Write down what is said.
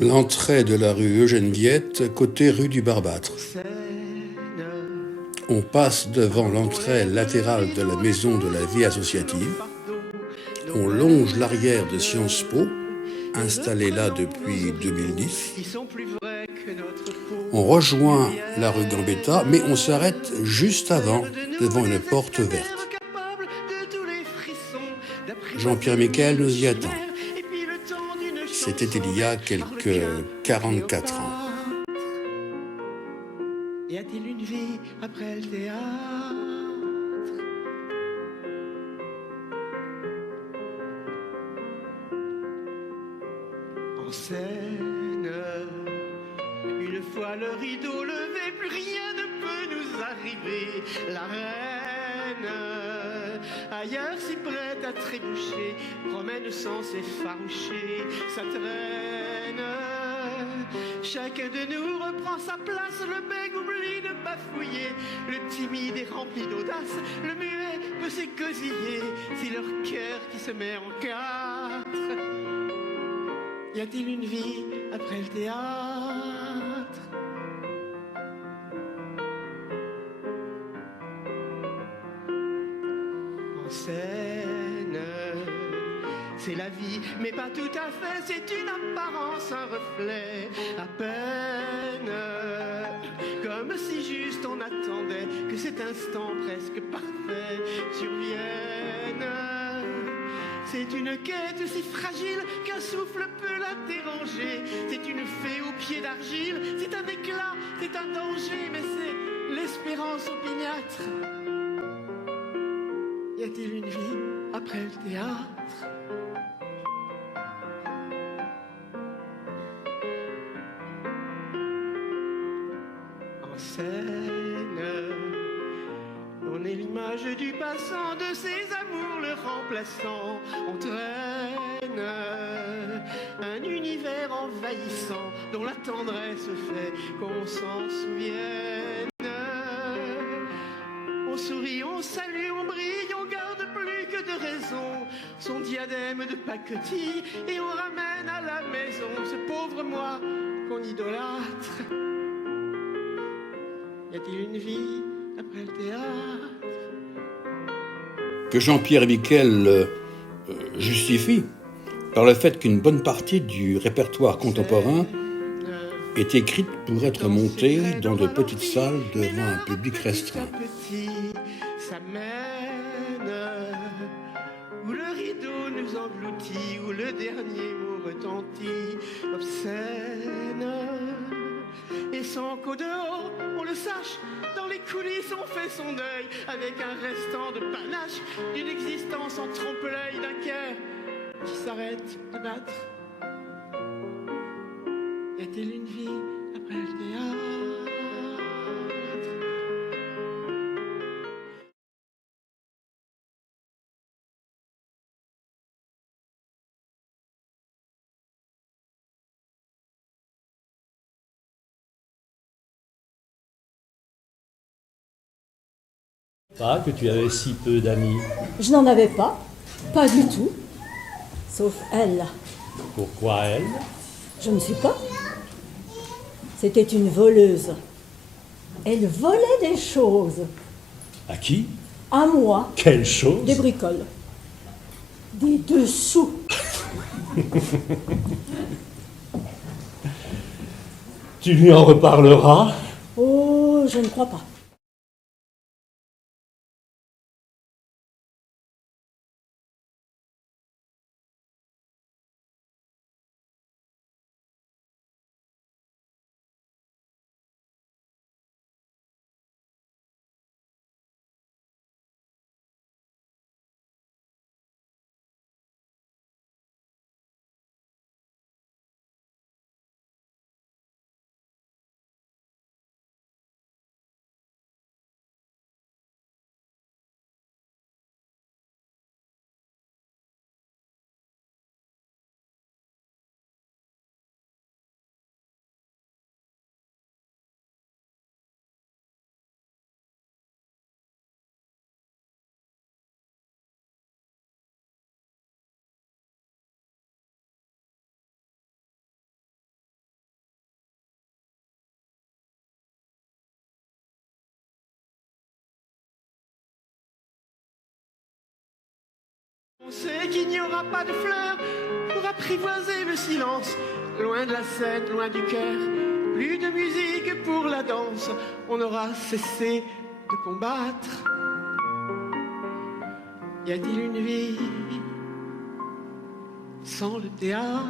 L'entrée de la rue Eugène Viette, côté rue du Barbâtre. On passe devant l'entrée latérale de la maison de la vie associative. On longe l'arrière de Sciences Po, installé là depuis 2010. On rejoint la rue Gambetta, mais on s'arrête juste avant, devant une porte verte. Jean-Pierre Michael nous y attend. C'était il y a quelques 44 ans. Y a-t-il une vie après le théâtre? En scène, une fois le rideau levé, plus rien ne peut nous arriver. La reine, ailleurs si prête à trébucher, promène sans s'effaroucher sa traîne. Chacun de nous reprend sa place, le bègue oublie de bafouiller, le timide est rempli d'audace, le muet peut s'écosiller, si leur cœur qui se met en quatre. Y a-t-il une vie après le théâtre? En scène, c'est la vie, mais pas tout à fait, c'est une apparence, un reflet, à peine, comme si juste on attendait que cet instant presque parfait survienne. C'est une quête si fragile qu'un souffle peut la déranger. C'est une fée aux pieds d'argile, c'est un éclat, c'est un danger, mais c'est l'espérance opiniâtre. Y a-t-il une vie après le théâtre? En scène, on est l'image du passant, de ses amours le remplaçant. On traîne un univers envahissant dont la tendresse fait qu'on s'en souvienne. On sourit, on salue, on brille, on garde plus que de raison son diadème de pacotille et on ramène à la maison ce pauvre moi qu'on idolâtre. Y a-t-il une vie après le théâtre? Que Jean-Pierre Michael justifie par le fait qu'une bonne partie du répertoire contemporain est écrite pour être montée dans de petites salles devant un public restreint. Ça mène où le rideau nous engloutit, où le dernier mot retentit, obscène. Et sans qu'au dehors on le sache, dans les coulisses on fait son deuil, avec un restant de panache, d'une existence en trompe-l'œil, d'un cœur qui s'arrête de battre. Y a-t-il une vie après le théâtre? Pas que tu avais si peu d'amis. Je n'en avais pas du tout, sauf elle. Pourquoi elle? Je ne sais pas. C'était une voleuse. Elle volait des choses. À qui? À moi. Quelle chose? Des bricoles. Des dessous. Tu lui en reparleras? Oh, je ne crois pas. On sait qu'il n'y aura pas de fleurs pour apprivoiser le silence. Loin de la scène, loin du cœur, plus de musique pour la danse. On aura cessé de combattre. Y a-t-il une vie sans le théâtre?